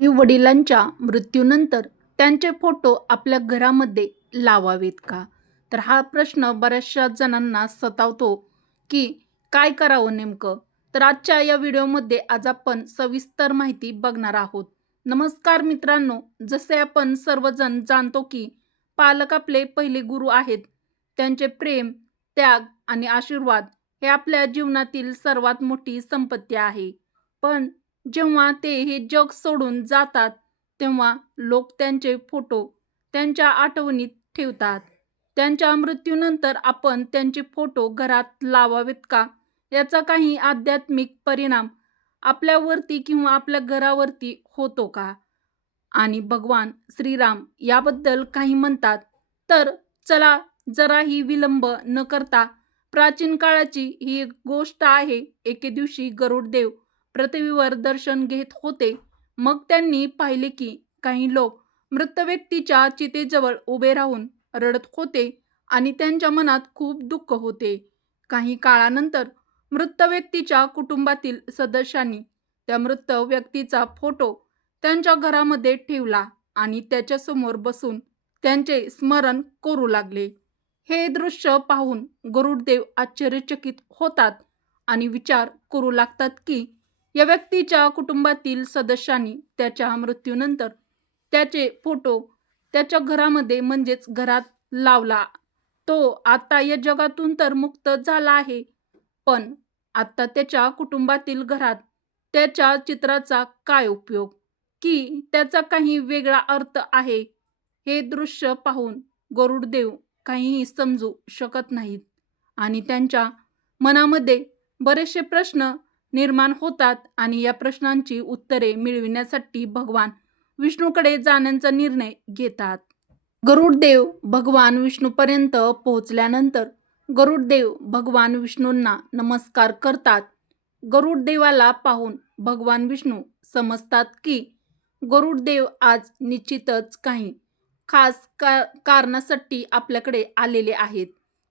की वडिलांच्या मृत्यूनंतर त्यांचे फोटो आपल्या घरामध्ये लावावेत का? तर हा प्रश्न बऱ्याचशा जणांना सतावतो की काय करावं नेमकं? तर आजच्या या व्हिडिओमध्ये आज आपण सविस्तर माहिती बघणार आहोत. नमस्कार मित्रांनो जसे आपण सर्वजण जाणतो की पालक आपले पहिले गुरु आहेत. त्यांचे प्रेम त्याग आणि आशीर्वाद हे आपल्या जीवनातील सर्वात मोठी संपत्ती आहे. पण जेव्हा ते हे जग सोडून जातात तेव्हा लोक त्यांचे फोटो त्यांच्या आठवणीत ठेवतात. त्यांच्या मृत्यूनंतर आपण त्यांचे फोटो घरात लावावेत का? याचा काही आध्यात्मिक परिणाम आपल्यावरती किंवा आपल्या घरावरती होतो का? आणि भगवान श्रीराम याबद्दल काही म्हणतात तर चला जराही विलंब न करता प्राचीन काळाची ही एक गोष्ट आहे. एके दिवशी गरुडदेव पृथ्वीवर दर्शन घेत होते. मग त्यांनी पाहिले की काही लोक मृत व्यक्तीच्या चितेजवळ उभे राहून रडत होते आणि त्यांच्या मनात खूप दुःख होते. काही काळानंतर मृत व्यक्तीच्या कुटुंबातील सदस्यांनी त्या मृत व्यक्तीचा फोटो त्यांच्या घरामध्ये ठेवला आणि त्याच्यासमोर बसून त्यांचे स्मरण करू लागले. हे दृश्य पाहून गरुडदेव आश्चर्यचकित होतात आणि विचार करू लागतात की या व्यक्तीच्या कुटुंबातील सदस्यांनी त्याच्या मृत्यूनंतर त्याचे फोटो त्याच्या घरामध्ये म्हणजेच घरात लावला. तो आता या जगातून तर मुक्त झाला आहे. पण आता त्याच्या कुटुंबातील घरात त्याच्या चित्राचा काय उपयोग? की त्याचा काही वेगळा अर्थ आहे? हे दृश्य पाहून गरुडदेव काहीही समजू शकत नाहीत. आणि त्यांच्या मनामध्ये बरेचसे प्रश्न निर्माण होतात आणि या प्रश्नांची उत्तरे मिळविण्यासाठी भगवान विष्णूकडे जाण्याचा निर्णय घेतात. गरुडदेव भगवान विष्णूपर्यंत पोहोचल्यानंतर गरुडदेव भगवान विष्णूंना नमस्कार करतात. गरुडदेवाला पाहून भगवान विष्णू समजतात की गरुडदेव आज निश्चितच काही खास का कारणासाठी आपल्याकडे आलेले आहेत.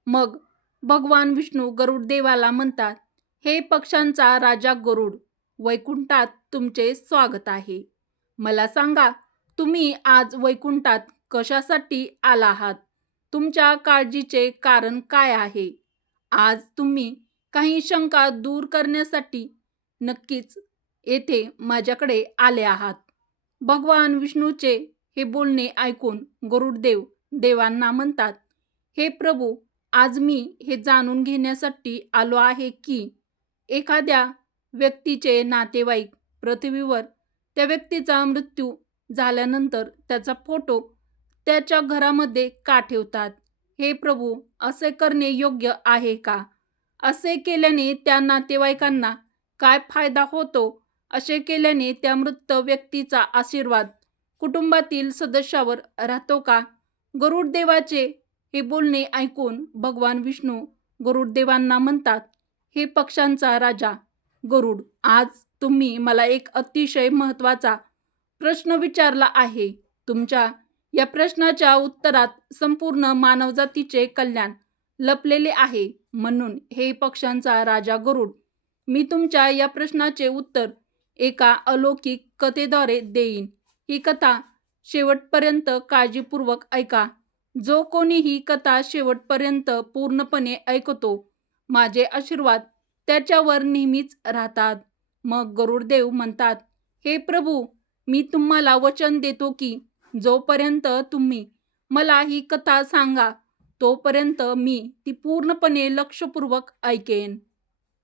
मग भगवान विष्णू गरुडदेवाला म्हणतात हे पक्ष्यांचा राजा गरुड वैकुंठात तुमचे स्वागत आहे. मला सांगा तुम्ही आज वैकुंठात कशासाठी आला आहात? तुमच्या काळजीचे कारण काय आहे? आज तुम्ही काही शंका दूर करण्यासाठी नक्कीच येथे माझ्याकडे आले आहात. भगवान विष्णूचे हे बोलणे ऐकून गरुडदेव देवांना म्हणतात हे प्रभू आज मी हे जाणून घेण्यासाठी आलो आहे की एखाद्या व्यक्तीचे नातेवाईक पृथ्वीवर त्या व्यक्तीचा मृत्यू झाल्यानंतर त्याचा फोटो त्याच्या घरामध्ये का ठेवतात? हे प्रभू असे करणे योग्य आहे का? असे केल्याने त्या नातेवाईकांना काय फायदा होतो? असे केल्याने त्या मृत व्यक्तीचा आशीर्वाद कुटुंबातील सदस्यावर राहतो का? गरुडदेवाचे हे बोलणे ऐकून भगवान विष्णू गरुडदेवांना म्हणतात हे पक्ष्यांचा राजा. गरुड आज तुम्ही मला एक अतिशय महत्त्वाचा प्रश्न विचारला आहे. तुमच्या या प्रश्नाच्या उत्तरात संपूर्ण मानवजातीचे कल्याण लपलेले आहे. म्हणून हे पक्ष्यांचा राजा गरुड मी तुमच्या या प्रश्नाचे उत्तर एका अलौकिक कथेद्वारे देईन. ही कथा शेवटपर्यंत काळजीपूर्वक ऐका. जो कोणी ही कथा शेवटपर्यंत पूर्णपणे ऐकतो माझे आशीर्वाद त्याच्यावर नेहमीच राहतात. मग गरुडदेव म्हणतात हे प्रभू मी तुम्हाला वचन देतो की जोपर्यंत तुम्ही मला ही कथा सांगा तोपर्यंत मी ती पूर्णपणे लक्षपूर्वक ऐकेन.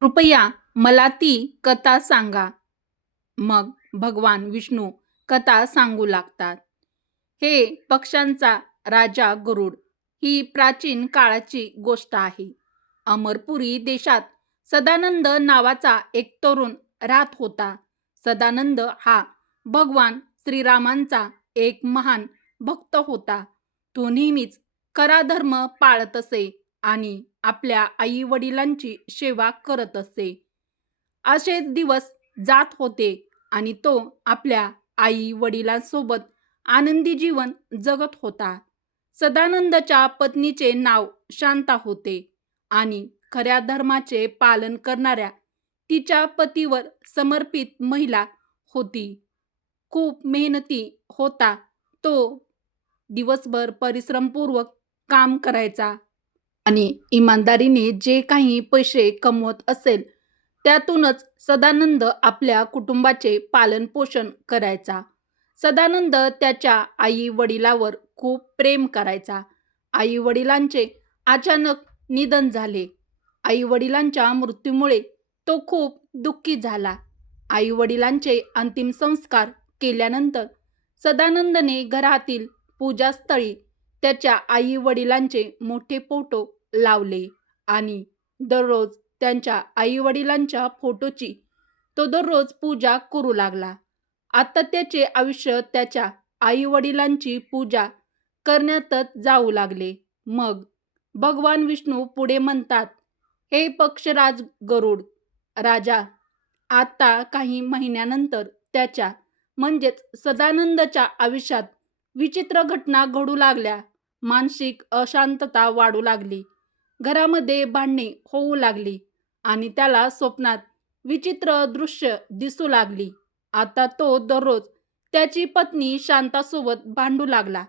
कृपया मला ती कथा सांगा. मग भगवान विष्णू कथा सांगू लागतात. हे पक्ष्यांचा राजा गरुड ही प्राचीन काळाची गोष्ट आहे. अमरपुरी देशात सदानंद नावाचा एक तरुण राहत होता. सदानंद हा भगवान श्रीरामांचा एक महान भक्त होता. तो नेहमीच खरा धर्म पाळत असे आणि आपल्या आई वडिलांची सेवा करत असे. असेच दिवस जात होते आणि तो आपल्या आई वडिलांसोबत आनंदी जीवन जगत होता. सदानंदच्या पत्नीचे नाव शांता होते. आणि खऱ्या धर्माचे पालन करणाऱ्या तिच्या पतीवर समर्पित महिला होती. खूप मेहनती होता तो. दिवसभर परिश्रमपूर्वक काम करायचा. आणि इमानदारीने जे काही पैसे कमवत असेल त्यातूनच सदानंद आपल्या कुटुंबाचे पालनपोषण करायचा. सदानंद त्याच्या आई वडिलावर खूप प्रेम करायचा. आई वडिलांचे अचानक निधन झाले. आई वडिलांच्या मृत्यूमुळे तो खूप दुःखी झाला. आई वडिलांचे अंतिम संस्कार केल्यानंतर सदानंदने घरातील पूजास्थळी त्याच्या आई वडिलांचे मोठे फोटो लावले आणि दररोज त्यांच्या आई वडिलांच्या फोटोची तो दररोज पूजा करू लागला. आता त्याचे आयुष्य त्याच्या आई वडिलांची पूजा करण्यातच जाऊ लागले. मग भगवान विष्णू पुढे म्हणतात हे पक्षराज गरुड राजा आता काही महिन्यानंतर त्याच्या म्हणजेच सदानंदच्या आयुष्यात विचित्र घटना घडू लागल्या. मानसिक अशांतता वाढू लागली. घरामध्ये भांडणे होऊ लागली आणि त्याला स्वप्नात विचित्र दृश्य दिसू लागली. आता तो दररोज त्याची पत्नी शांतासोबत भांडू लागला.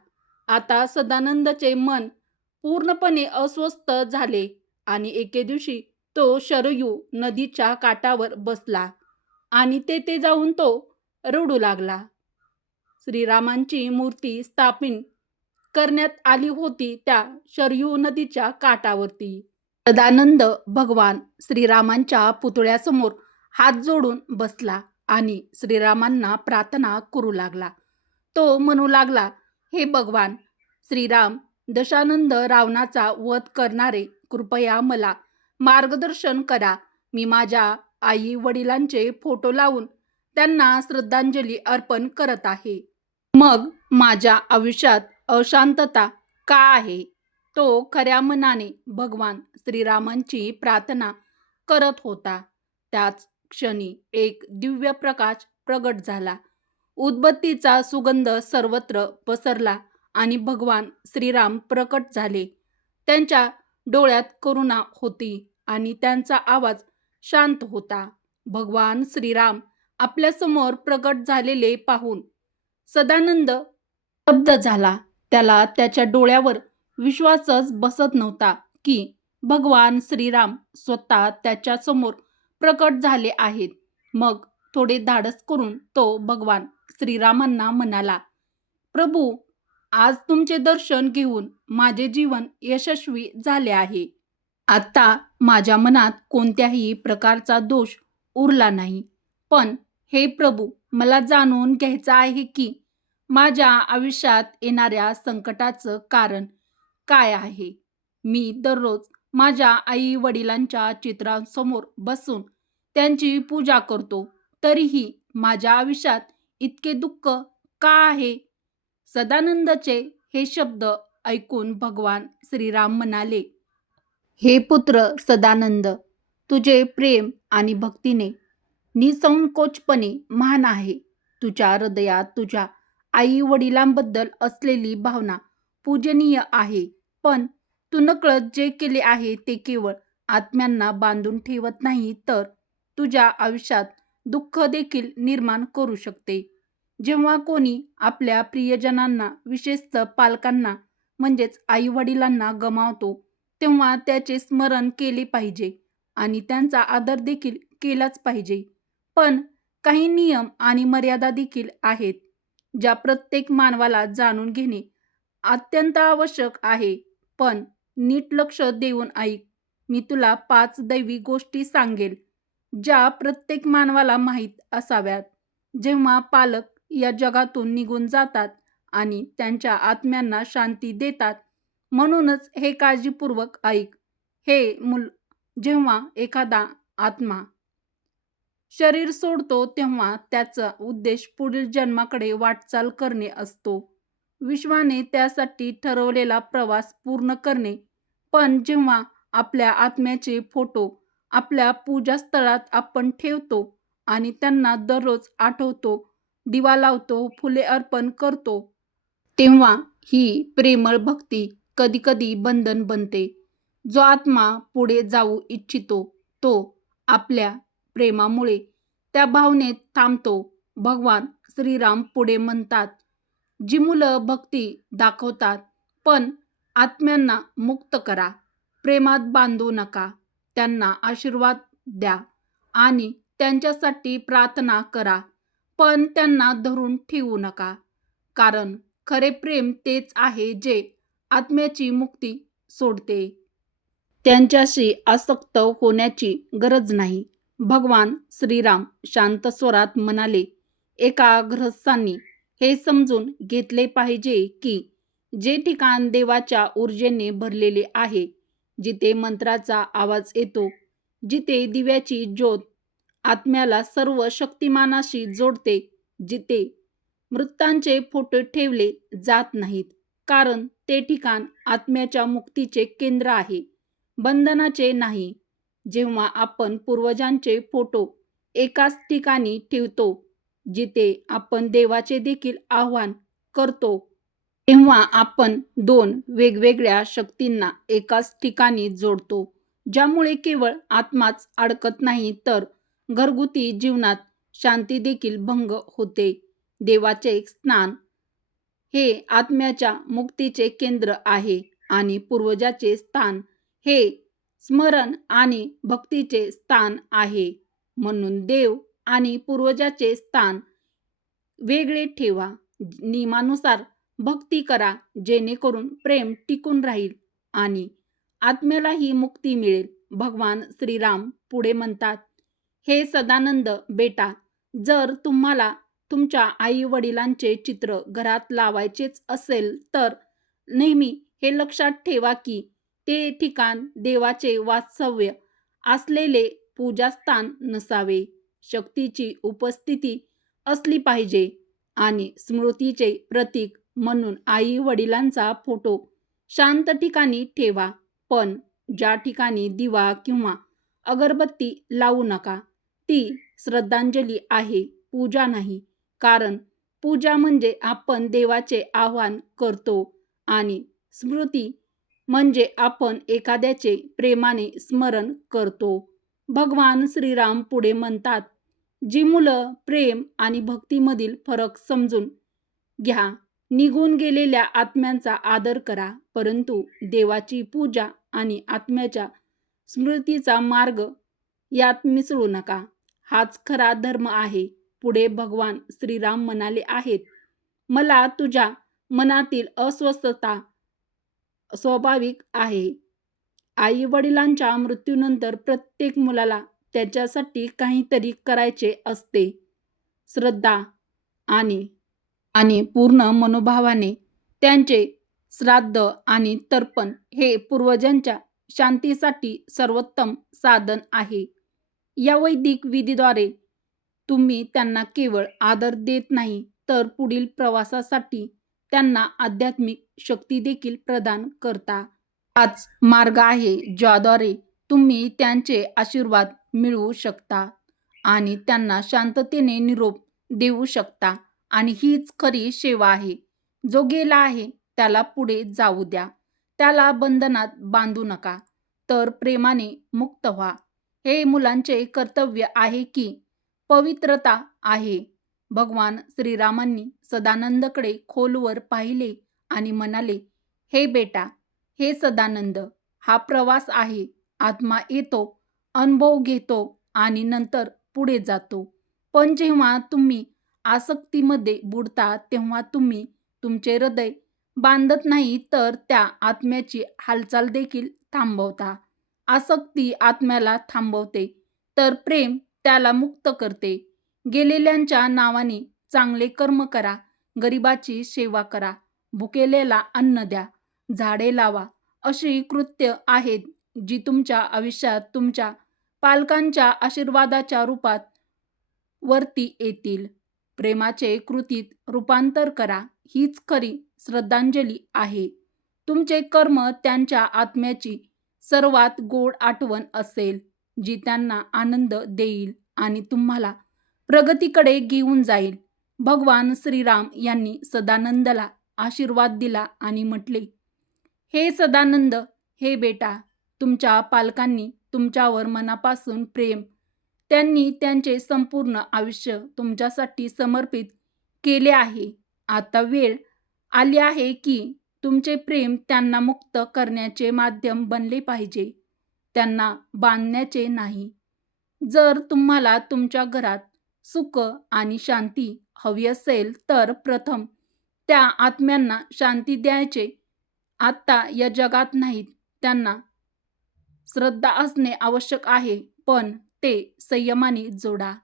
आता सदानंदचे मन पूर्णपणे अस्वस्थ झाले आणि एके दिवशी तो शरयू नदीच्या काठावर बसला आणि तेथे जाऊन तो रडू लागला. श्रीरामांची मूर्ती स्थापित करण्यात आली होती त्या शरयू नदीच्या काठावरती. सदानंद भगवान श्रीरामांच्या पुतळ्यासमोर हात जोडून बसला आणि श्रीरामांना प्रार्थना करू लागला. तो म्हणू लागला हे भगवान श्रीराम दशानंद रावणाचा वध करणारे कृपया मला मार्गदर्शन करा. मी माझ्या आई वडिलांचे फोटो लावून त्यांना श्रद्धांजली अर्पण करत आहे. मग माझ्या आयुष्यात अशांतता का आहे? तो खऱ्या मनाने भगवान श्रीरामांची प्रार्थना करत होता. त्याच क्षणी एक दिव्य प्रकाश प्रगट झाला. उदबत्तीचा सुगंध सर्वत्र पसरला. आणि भगवान श्रीराम प्रकट झाले. त्यांच्या डोळ्यात करुणा होती आणि त्यांचा आवाज शांत होता. भगवान श्रीराम आपल्यासमोर प्रकट झालेले पाहून सदानंद स्तब्ध झाला. त्याला त्याच्या डोळ्यावर विश्वासच बसत नव्हता की भगवान श्रीराम स्वतः त्याच्यासमोर प्रकट झाले आहेत. मग थोडे धाडस करून तो भगवान श्रीरामांना म्हणाला प्रभू आज तुमचे दर्शन घेऊन माझे जीवन यशस्वी झाले आहे. आत्ता माझ्या मनात कोणत्याही प्रकारचा दोष उरला नाही. पण हे प्रभू मला जाणून घ्यायचं आहे की माझ्या आयुष्यात येणाऱ्या संकटाचं कारण काय आहे? मी दररोज माझ्या आई वडिलांच्या चित्रांसमोर बसून त्यांची पूजा करतो. तरीही माझ्या आयुष्यात इतके दुःख का आहे? सदानंदचे हे शब्द ऐकून भगवान श्रीराम म्हणाले हे पुत्र सदानंद तुझे प्रेम आणि भक्तीने निसंकोचपणे महान आहे. तुझ्या हृदयात तुझ्या आई वडिलांबद्दल असलेली भावना पूजनीय आहे. पण तू नकळत जे केले आहे ते केवळ आत्म्यांना बांधून ठेवत नाही तर तुझ्या आयुष्यात दुःख देखील निर्माण करू शकते. जेव्हा कोणी आपल्या प्रियजनांना विशेषतः पालकांना म्हणजेच आईवडिलांना गमावतो तेव्हा त्याचे स्मरण केले पाहिजे आणि त्यांचा आदर देखील केलाच पाहिजे. पण काही नियम आणि मर्यादा देखील आहेत ज्या प्रत्येक मानवाला जाणून घेणे अत्यंत आवश्यक आहे. पण नीट लक्ष देऊन ऐक मी तुला पाच दैवी गोष्टी सांगेल ज्या प्रत्येक मानवाला माहीत असाव्यात. जेव्हा पालक या जगातून निघून जातात आणि त्यांच्या आत्म्यांना शांती देतात. म्हणूनच हे काळजीपूर्वक ऐक. हे मूल जेव्हा एखादा आत्मा शरीर सोडतो तेव्हा त्याचा उद्देश पुढील जन्माकडे वाटचाल करणे असतो. विश्वाने त्यासाठी ठरवलेला प्रवास पूर्ण करणे. पण जेव्हा आपल्या आत्म्याचे फोटो आपल्या पूजास्थळात आपण ठेवतो आणि त्यांना दररोज आठवतो दिवा लावतो फुले अर्पण करतो. तेव्हा ही प्रेमळ भक्ती कधीकधी बंधन बनते. जो आत्मा पुढे जाऊ इच्छितो तो आपल्या प्रेमामुळे त्या भावनेत थांबतो. भगवान श्रीराम पुढे म्हणतात जी मुलं भक्ती दाखवतात पण आत्म्यांना मुक्त करा. प्रेमात बांधू नका. त्यांना आशीर्वाद द्या आणि त्यांच्यासाठी प्रार्थना करा. पण त्यांना धरून ठेवू नका. कारण खरे प्रेम तेच आहे जे आत्म्याची मुक्ती सोडते. त्यांच्याशी आसक्त होण्याची गरज नाही. भगवान श्रीराम शांत स्वरात म्हणाले एका ग्रहस्थांनी हे समजून घेतले पाहिजे की जे ठिकाण देवाच्या ऊर्जेने भरलेले आहे जिथे मंत्राचा आवाज येतो जिथे दिव्याची ज्योत आत्म्याला सर्व शक्तिमानाशी जोडते जिथे मृतांचे फोटो ठेवले जात नाहीत. कारण ते ठिकाण आत्म्याच्या मुक्तीचे केंद्र आहे. बंधनाचे नाही. जेव्हा आपण पूर्वजांचे फोटो एकाच ठिकाणी ठेवतो जिथे आपण देवाचे देखील आव्हान करतो तेव्हा आपण दोन वेगवेगळ्या शक्तींना एकाच ठिकाणी जोडतो ज्यामुळे केवळ आत्माच अडकत नाही तर घरगुती जीवनात शांती देखील भंग होते. देवाचे स्नान हे आत्म्याच्या मुक्तीचे केंद्र आहे आणि पूर्वजाचे स्थान हे स्मरण आणि भक्तीचे स्थान आहे. म्हणून देव आणि पूर्वजाचे स्थान वेगळे ठेवा. नियमानुसार भक्ती करा जेणेकरून प्रेम टिकून राहील आणि आत्म्यालाही मुक्ती मिळेल. भगवान श्रीराम पुढे म्हणतात हे सदानंद बेटा जर तुम्हाला तुमच्या आई वडिलांचे चित्र घरात लावायचेच असेल तर नेहमी हे लक्षात ठेवा की ते ठिकाण देवाचे वास्तव्य असलेले पूजास्थान नसावे. शक्तीची उपस्थिती असली पाहिजे आणि स्मृतीचे प्रतीक म्हणून आई वडिलांचा फोटो शांत ठिकाणी ठेवा. पण ज्या ठिकाणी दिवा किंवा अगरबत्ती लावू नका. ती श्रद्धांजली आहे पूजा नाही. कारण पूजा म्हणजे आपण देवाचे आवाहन करतो आणि स्मृती म्हणजे आपण एखाद्याचे प्रेमाने स्मरण करतो. भगवान श्रीराम पुढे म्हणतात जी मुलं प्रेम आणि भक्तीमधील फरक समजून घ्या निघून गेलेल्या आत्म्यांचा आदर करा परंतु देवाची पूजा आणि आत्म्याच्या स्मृतीचा मार्ग यात मिसळू नका. हाच खरा धर्म आहे. पुढे भगवान श्रीराम म्हणाले आहेत मला तुझ्या मनातील अस्वस्थता स्वाभाविक आहे. आई वडिलांच्या मृत्यूनंतर प्रत्येक मुलाला त्याच्यासाठी काहीतरी करायचे असते. श्रद्धा आणि आणि पूर्ण मनोभावाने त्यांचे श्राद्ध आणि तर्पण हे पूर्वजांच्या शांतीसाठी सर्वोत्तम साधन आहे. या वैदिक विधीद्वारे तुम्ही त्यांना केवळ आदर देत नाही तर पुढील प्रवासासाठी त्यांना आध्यात्मिक शक्ती देखील प्रदान करता. हाच मार्ग आहे ज्याद्वारे तुम्ही त्यांचे आशीर्वाद मिळवू शकता आणि त्यांना शांततेने निरोप देऊ शकता. आणि हीच खरी सेवा आहे जो गेला आहे त्याला पुढे जाऊ द्या. त्याला बंधनात बांधू नका तर प्रेमाने मुक्त व्हा. हे मुलांचे कर्तव्य आहे की पवित्रता आहे. भगवान श्रीरामांनी सदानंदकडे खोलवर पाहिले आणि म्हणाले हे बेटा हे सदानंद हा प्रवास आहे. आत्मा येतो अनुभव घेतो आणि नंतर पुढे जातो. पण जेव्हा तुम्ही आसक्तीमध्ये बुडता तेव्हा तुम्ही तुमचे हृदय बांधत नाही तर त्या आत्म्याची हालचाल देखील थांबवता. आसक्ती आत्म्याला थांबवते तर प्रेम त्याला मुक्त करते. गेलेल्यांच्या नावाने चांगले कर्म करा गरिबाची सेवा करा भुकेलेला अन्न द्या झाडे लावा अशी कृत्य आहेत जी तुमच्या आयुष्यात तुमच्या पालकांच्या आशीर्वादाच्या रूपात वरती येतील. प्रेमाचे कृतीत रूपांतर करा हीच खरी श्रद्धांजली आहे. तुमचे कर्म त्यांच्या आत्म्याची सर्वात गोड आठवण असेल जी त्यांना आनंद देईल आणि तुम्हाला प्रगतीकडे घेऊन जाईल. भगवान श्रीराम यांनी सदानंदला आशीर्वाद दिला आणि म्हटले हे सदानंद हे बेटा तुमच्या पालकांनी तुमच्यावर मनापासून प्रेम त्यांनी त्यांचे संपूर्ण आयुष्य तुमच्यासाठी समर्पित केले आहे. आता वेळ आली आहे की तुमचे प्रेम त्यांना मुक्त करण्याचे माध्यम बनले पाहिजे. त्यांना बांधण्याचे नाही. जर तुम्हाला तुमच्या घरात सुख आणि शांती हवी असेल तर प्रथम त्या आत्म्यांना शांती द्यायचे. आत्ता या जगात नाहीत त्यांना श्रद्धा असणे आवश्यक आहे पण ते संयमाने जोडा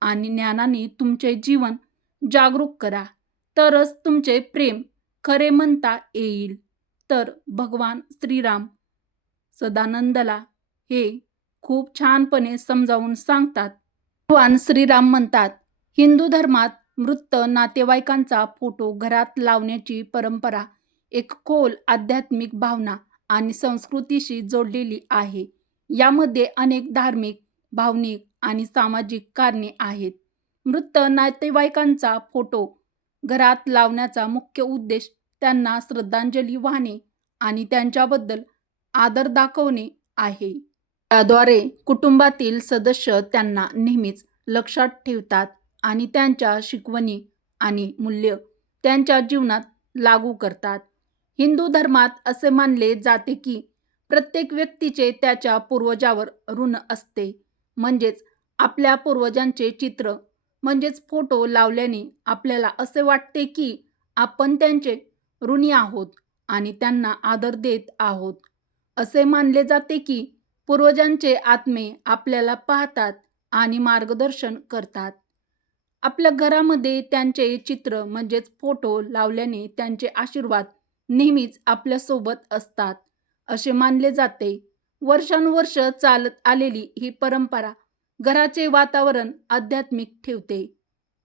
आणि ज्ञानाने तुमचे जीवन जागरूक करा. तरच तुमचे प्रेम खरे म्हणता येईल. तर भगवान श्रीराम सदानंदला हे खूप छानपणे समजावून सांगतात. भगवान श्रीराम म्हणतात हिंदू धर्मात मृत नातेवाईकांचा फोटो घरात लावण्याची परंपरा एक खोल आध्यात्मिक भावना आणि संस्कृतीशी जोडलेली आहे. यामध्ये अनेक धार्मिक भावनिक आणि सामाजिक कारणे आहेत. मृत नातेवाईकांचा फोटो घरात लावण्याचा मुख्य उद्देश त्यांना श्रद्धांजली वाहणे आणि त्यांच्याबद्दल आदर दाखवणे आहे. त्याद्वारे कुटुंबातील सदस्य त्यांना नेहमीच लक्षात ठेवतात आणि त्यांच्या शिकवणी आणि मूल्य त्यांच्या जीवनात लागू करतात. हिंदू धर्मात असे मानले जाते की प्रत्येक व्यक्तीचे त्याच्या पूर्वजावर ऋण असते. म्हणजेच आपल्या पूर्वजांचे चित्र म्हणजेच फोटो लावल्याने आपल्याला असे वाटते की आपण त्यांचे ऋणी आहोत आणि त्यांना आदर देत आहोत. असे मानले जाते की पूर्वजांचे आत्मे आपल्याला पाहतात आणि मार्गदर्शन करतात. आपल्या घरामध्ये त्यांचे चित्र म्हणजेच फोटो लावल्याने त्यांचे आशीर्वाद नेहमीच आपल्यासोबत असतात. असे मानले जाते. वर्षानुवर्ष चालत आलेली ही परंपरा घराचे वातावरण आध्यात्मिक ठेवते.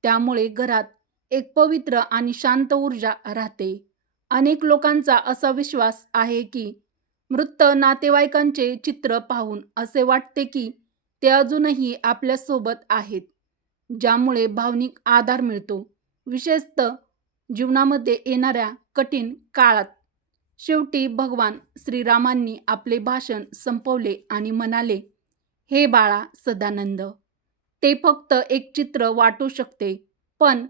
त्यामुळे घरात एक पवित्र आणि शांत ऊर्जा राहते. अनेक लोकांचा असा विश्वास आहे की मृत नातेवाईकांचे चित्र पाहून असे वाटते की ते अजूनही आपल्यासोबत आहेत ज्यामुळे भावनिक आधार मिळतो. विशेषतः जीवनामध्ये येणाऱ्या कठीण काळात. शेवटी भगवान श्रीरामांनी आपले भाषण संपवले आणि म्हणाले हे बाळा सदानंद ते फक्त एक चित्र वाटू शकते पण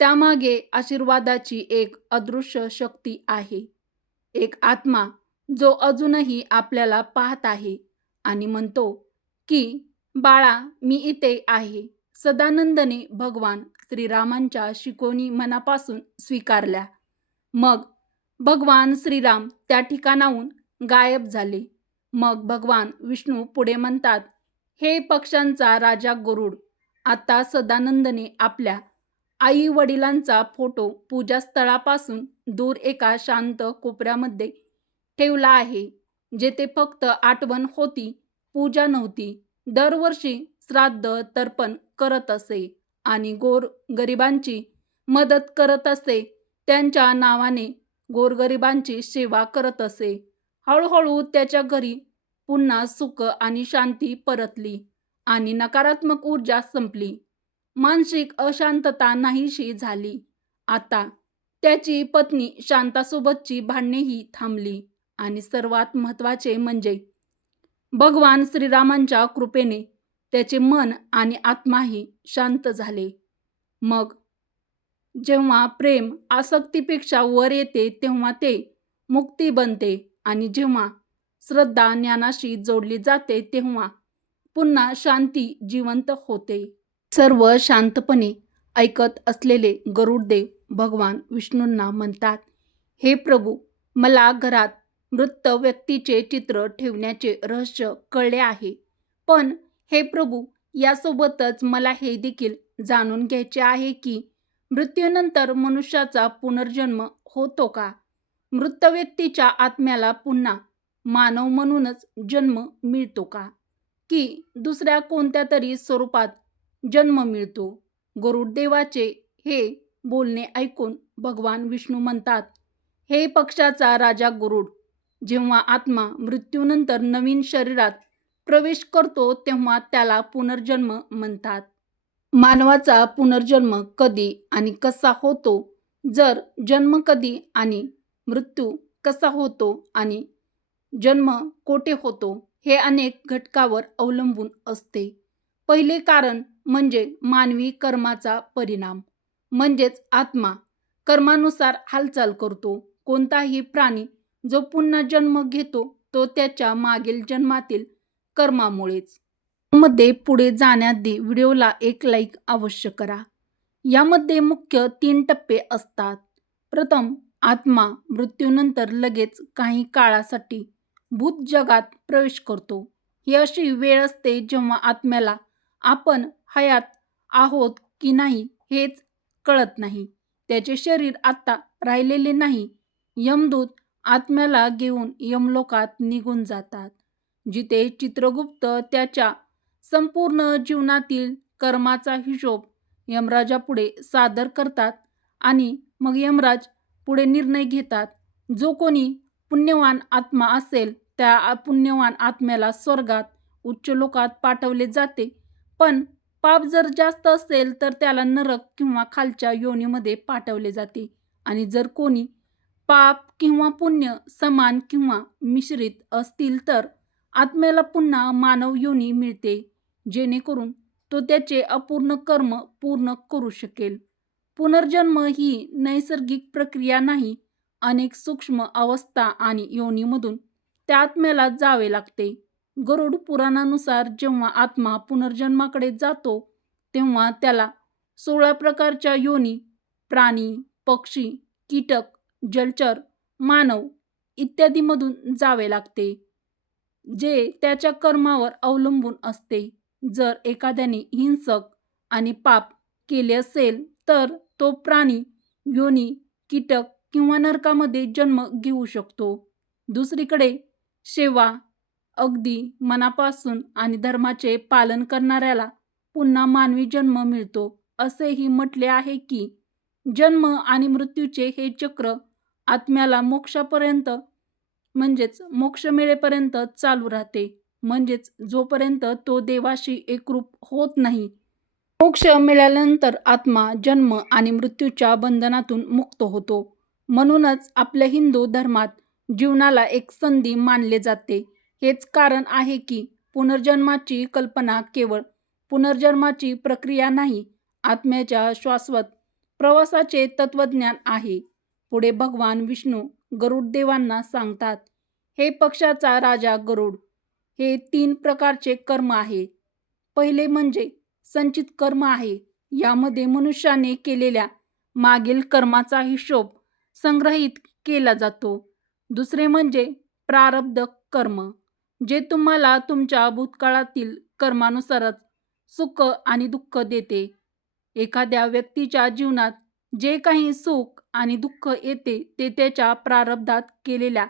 त्यामागे आशीर्वादाची एक अदृश्य शक्ती आहे. एक आत्मा जो अजूनही आपल्याला पाहत आहे आणि म्हणतो की बाळा मी इथे आहे सदानंदने भगवान श्रीरामांच्या शिकवणी मनापासून स्वीकारल्या. मग भगवान श्रीराम त्या ठिकाणाहून गायब झाले. मग भगवान विष्णू पुढे म्हणतात हे पक्ष्यांचा राजा गरुड. आता सदानंदने आपल्या आई वडिलांचा फोटो पूजास्थळापासून दूर एका शांत कोपऱ्यामध्ये ठेवला आहे जेथे फक्त आठवण होती पूजा नव्हती. दरवर्षी श्राद्ध तर्पण करत असे आणि गोर गरिबांची मदत करत असे. त्यांच्या नावाने गोरगरिबांची सेवा करत असे. हळूहळू त्याच्या घरी पुन्हा सुख आणि शांती परतली आणि नकारात्मक ऊर्जा संपली. मानसिक अशांतता नाहीशी झाली. आता त्याची पत्नी शांतासोबतची भांडणेही थांबली आणि सर्वात महत्त्वाचे म्हणजे भगवान श्रीरामांच्या कृपेने त्याचे मन आणि आत्माही शांत झाले. मग जेव्हा प्रेम आसक्तीपेक्षा वर येते तेव्हा ते मुक्ती बनते आणि जेव्हा श्रद्धा ज्ञानाशी जोडली जाते तेव्हा पुन्हा शांती जिवंत होते. सर्व शांतपणे ऐकत असलेले गरुडदेव भगवान विष्णूंना म्हणतात हे प्रभू मला घरात मृत व्यक्तीचे चित्र ठेवण्याचे रहस्य कळले आहे. पण हे प्रभू यासोबतच मला हे देखील जाणून घ्यायचे आहे की मृत्यूनंतर मनुष्याचा पुनर्जन्म होतो का? मृत व्यक्तीच्या आत्म्याला पुन्हा मानव म्हणूनच जन्म मिळतो का? की दुसऱ्या कोणत्या तरी स्वरूपात जन्म मिळतो? गरुडदेवाचे हे बोलणे ऐकून भगवान विष्णू म्हणतात हे पक्षाचा राजा गरुड जेव्हा आत्मा मृत्यूनंतर नवीन शरीरात प्रवेश करतो तेव्हा त्याला पुनर्जन्म म्हणतात. मानवाचा पुनर्जन्म कधी आणि कसा होतो? जर जन्म कधी आणि मृत्यू कसा होतो आणि जन्म कोठे होतो हे अनेक घटकावर अवलंबून असते. पहिले कारण म्हणजे मानवी कर्माचा परिणाम. म्हणजेच आत्मा कर्मानुसार हालचाल करतो. कोणताही प्राणी जो पुन्हा जन्म घेतो तो त्याच्या मागील जन्मातील कर्मामुळेच. मध्ये पुढे जाण्याआधी व्हिडिओला एक लाईक अवश्य करा. यामध्ये मुख्य तीन टप्पे असतात. प्रथम आत्मा मृत्यूनंतर लगेच काही काळासाठी भूत जगात प्रवेश करतो. ही अशी वेळ असते जेव्हा आत्म्याला आपण हयात आहोत की नाही हेच कळत नाही. त्याचे शरीर आत्ता राहिलेले नाही. यमदूत आत्म्याला घेऊन यमलोकात निघून जातात. जिथे चित्रगुप्त त्याच्या संपूर्ण जीवनातील कर्माचा हिशोब यमराजापुढे सादर करतात आणि मग यमराज पुढे निर्णय घेतात. जो कोणी पुण्यवान आत्मा असेल त्या पुण्यवान आत्म्याला स्वर्गात उच्च लोकात पाठवले जाते. पण पाप जर जास्त असेल तर त्याला नरक किंवा खालच्या योनीमध्ये पाठवले जाते. आणि जर कोणी पाप किंवा पुण्य समान किंवा मिश्रित असतील तर आत्म्याला पुन्हा मानव योनी मिळते जेणेकरून तो त्याचे अपूर्ण कर्म पूर्ण करू शकेल. पुनर्जन्म ही नैसर्गिक प्रक्रिया नाही अनेक सूक्ष्म अवस्था आणि योनीमधून त्या आत्म्याला जावे लागते. गरुड पुराणानुसार जेव्हा आत्मा पुनर्जन्माकडे जातो तेव्हा त्याला सोळा प्रकारच्या योनी प्राणी पक्षी कीटक जलचर मानव इत्यादीमधून जावे लागते जे त्याच्या कर्मावर अवलंबून असते. जर एखाद्याने हिंसक आणि पाप केले असेल तर तो प्राणी योनी कीटक किंवा नरकामध्ये जन्म घेऊ शकतो. दुसरीकडे सेवा अगदी मनापासून आणि धर्माचे पालन करणाऱ्याला पुन्हा मानवी जन्म मिळतो असेही म्हटले आहे की जन्म आणि मृत्यूचे हे चक्र आत्म्याला मोक्षापर्यंत म्हणजेच मोक्ष मिळेपर्यंत चालू राहते. म्हणजेच जोपर्यंत तो देवाशी एकरूप होत नाही मोक्ष मिळाल्यानंतर आत्मा जन्म आणि मृत्यूच्या बंधनातून मुक्त होतो. म्हणूनच आपल्या हिंदू धर्मात जीवनाला एक संधी मानले जाते. हेच कारण आहे की पुनर्जन्माची कल्पना केवळ पुनर्जन्माची प्रक्रिया नाही आत्म्याच्या शाश्वत प्रवासाचे तत्वज्ञान आहे. पुढे भगवान विष्णू गरुड देवांना सांगतात हे पक्षाचा राजा गरुड हे तीन प्रकारचे कर्म आहे. पहिले म्हणजे संचित कर्म आहे यामध्ये मनुष्याने केलेल्या मागील कर्माचा हिशोब संग्रहित केला जातो. दुसरे म्हणजे प्रारब्ध कर्म जे तुम्हाला तुमच्या भूतकाळातील कर्मानुसारच सुख आणि दुःख देते. एखाद्या व्यक्तीच्या जीवनात जे काही सुख आणि दुःख येते ते त्याच्या प्रारब्धात केलेल्या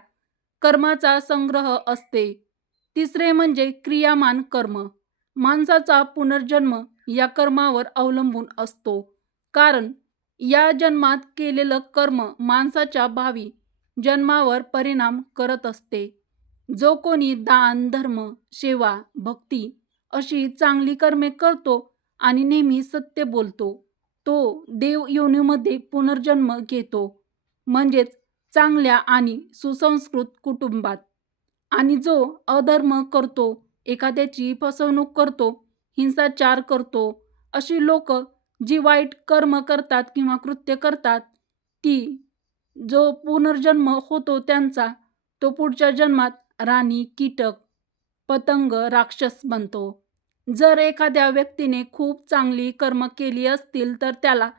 कर्माचा संग्रह असते. तिसरे म्हणजे क्रियामान कर्म माणसाचा पुनर्जन्म या कर्मावर अवलंबून असतो. कारण या जन्मात केलेलं कर्म माणसाच्या भावी जन्मावर परिणाम करत असते. जो कोणी दान धर्म सेवा भक्ती अशी चांगली कर्मे करतो आणि नेहमी सत्य बोलतो तो देव योनीमध्ये पुनर्जन्म घेतो. म्हणजेच चांगल्या आणि सुसंस्कृत कुटुंबात. आणि जो अधर्म करतो एखाद्याची फसवणूक करतो हिंसाचार करतो अशी लोक जी वाईट कर्म करतात किंवा कृत्य करतात ती जो पुनर्जन्म होतो त्यांचा तो पुढच्या जन्मात राणी कीटक पतंग राक्षस बनतो. जर एखाद्या व्यक्तीने खूप चांगली कर्म केली असतील तर त्याला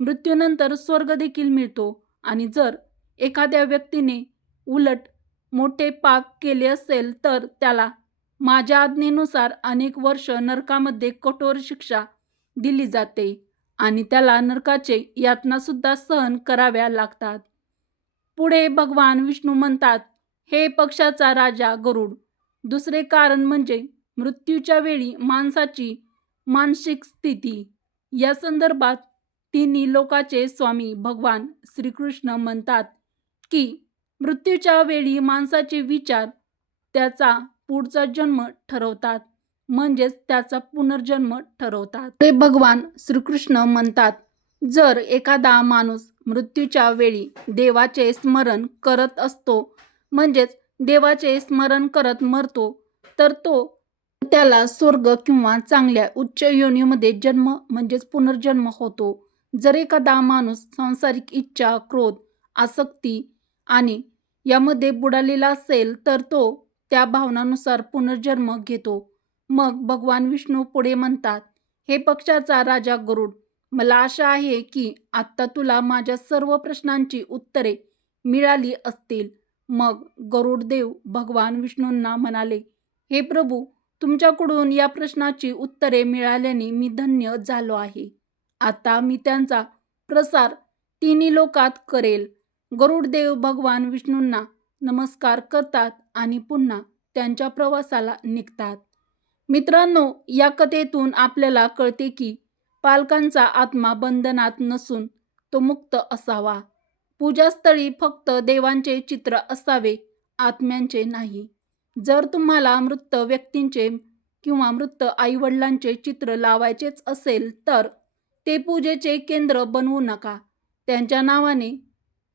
मृत्यूनंतर स्वर्ग देखील मिळतो आणि जर एखाद्या व्यक्तीने उलट मोठे पाप केले असेल तर त्याला माझ्या आज्ञेनुसार अनेक वर्ष नरकामध्ये कठोर शिक्षा दिली जाते आणि त्याला नरकाचे यातनासुद्धा सहन कराव्या लागतात. पुढे भगवान विष्णू म्हणतात हे पक्षाचा राजा गरुड दुसरे कारण म्हणजे मृत्यूच्या वेळी माणसाची मानसिक स्थिती. या संदर्भात तिन्ही लोकाचे स्वामी भगवान श्रीकृष्ण म्हणतात की मृत्यूच्या वेळी माणसाचे विचार त्याचा पुढचा जन्म ठरवतात म्हणजेच त्याचा पुनर्जन्म ठरवतात. ते भगवान श्रीकृष्ण म्हणतात जर एखादा माणूस मृत्यूच्या वेळी देवाचे स्मरण करत असतो. म्हणजेच देवाचे स्मरण करत मरतो तर तो त्याला स्वर्ग किंवा चांगल्या उच्च योनीमध्ये जन्म म्हणजेच पुनर्जन्म होतो. जर एखादा माणूस सांसारिक इच्छा क्रोध आसक्ती आणि यामध्ये बुडालेला असेल तर तो त्या भावनानुसार पुनर्जन्म घेतो. मग भगवान विष्णू पुढे म्हणतात हे पक्षाचा राजा गरुड मला आशा आहे की आत्ता तुला माझ्या सर्व प्रश्नांची उत्तरे मिळाली असतील. मग गरुडदेव भगवान विष्णूंना म्हणाले हे प्रभू तुमच्याकडून या प्रश्नाची उत्तरे मिळाल्याने मी धन्य झालो आहे. आता मी त्यांचा प्रसार तिन्ही लोकात करेल. गरुडदेव भगवान विष्णूंना नमस्कार करतात आणि पुन्हा त्यांच्या प्रवासाला निघतात. मित्रांनो या कथेतून आपल्याला कळते की पालकांचा आत्मा बंधनात नसून तो मुक्त असावा. पूजास्थळी फक्त देवांचे चित्र असावे आत्म्यांचे नाही. जर तुम्हाला मृत व्यक्तींचे किंवा मृत आईवडिलांचे चित्र लावायचेच असेल तर ते पूजेचे केंद्र बनवू नका. त्यांच्या नावाने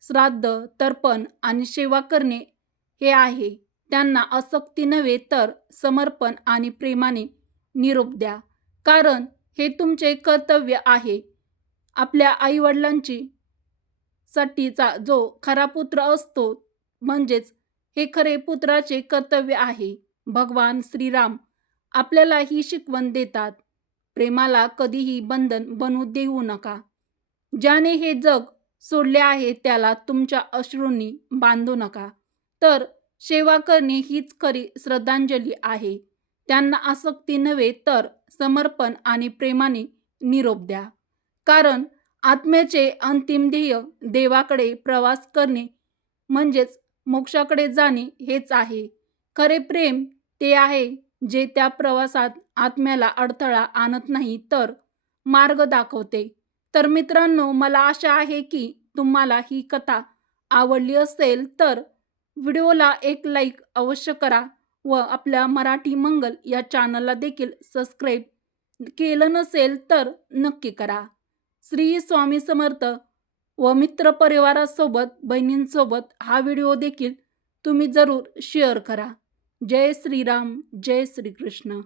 श्राद्ध तर्पण आणि सेवा करणे हे आहे. त्यांना आसक्ती नव्हे तर समर्पण आणि प्रेमाने निरोप द्या. कारण हे तुमचे कर्तव्य आहे. आपल्या आईवडिलांची साठीचा जो खरा पुत्र असतो म्हणजेच हे खरे पुत्राचे कर्तव्य आहे. भगवान श्रीराम आपल्याला ही शिकवण देतात. प्रेमाला कधीही बंधन बनवू देऊ नका. ज्याने हे जग सोडले आहे त्याला तुमच्या अश्रूंनी बांधू नका. तर सेवा करणे हीच खरी श्रद्धांजली आहे. त्यांना आसक्ती नव्हे तर समर्पण आणि प्रेमाने निरोप द्या. कारण आत्म्याचे अंतिम ध्येय देवाकडे प्रवास करणे म्हणजेच मोक्षाकडे जाणे हेच आहे. खरे प्रेम ते आहे जे त्या प्रवासात आत्म्याला अडथळा आणत नाही तर मार्ग दाखवते. तर मित्रांनो मला आशा आहे की तुम्हाला ही कथा आवडली असेल तर व्हिडिओला एक लाईक अवश्य करा. व आपल्या मराठी मंगल या चॅनलला देखील सबस्क्राईब केलं नसेल तर नक्की करा. श्री स्वामी समर्थ व मित्रपरिवारासोबत बहिणींसोबत हा व्हिडिओ देखील तुम्ही जरूर शेअर करा. जय श्रीराम जय श्रीकृष्ण.